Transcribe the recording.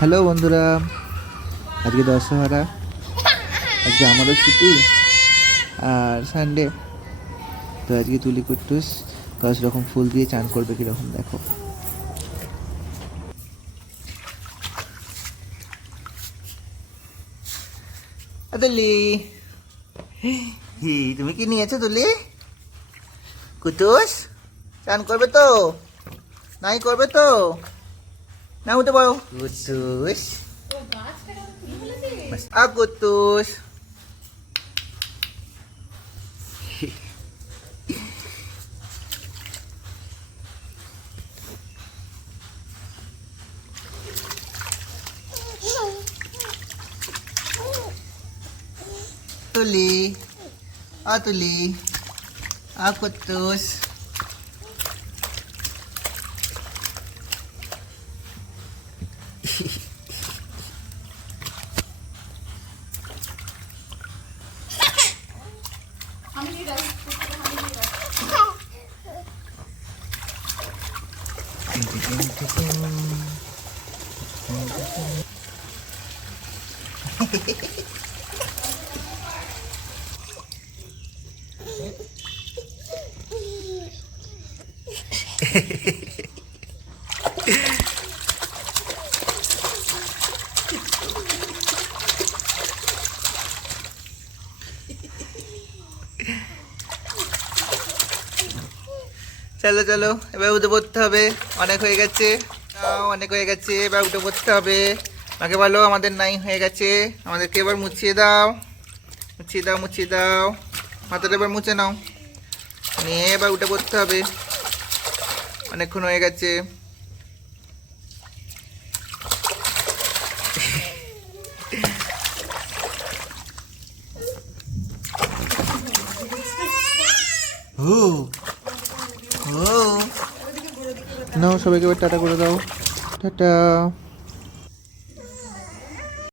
Hello বন্ধুরা, আজকে দশহরা, আজকে আমারও ছুটি আর সানডে তো আজকে তুলি কুট্টুস দশ রকম ফুল দিয়ে চান করবে কীরকম দেখো। তুলি। হি, তুমি কি নিয়েছো তুলি? কুটুস চান করবে তো? নাই করবে তো? না উঠে পড়ো কুটুস আ কুটুস তুলি আ তুলি Hehehehe চলো চলো। এবার উঠে পড়তে হবে। অনেক হয়ে গেছে। অনেক হয়ে গেছে। এবার উঠে পড়তে হবে। আগে বলো, আমাদের নাই হয়ে গেছে। আমাদেরকে এবার মুছিয়ে দাও। মুছিয়ে দাও মুছিয়ে দাও। মাথাটা এবার মুছে নাও। নিয়ে এবার উঠে পড়তে হবে। অনেকক্ষণ হয়ে গেছে। ও নাও সবাইকে টাটা করে দাও। টাটা।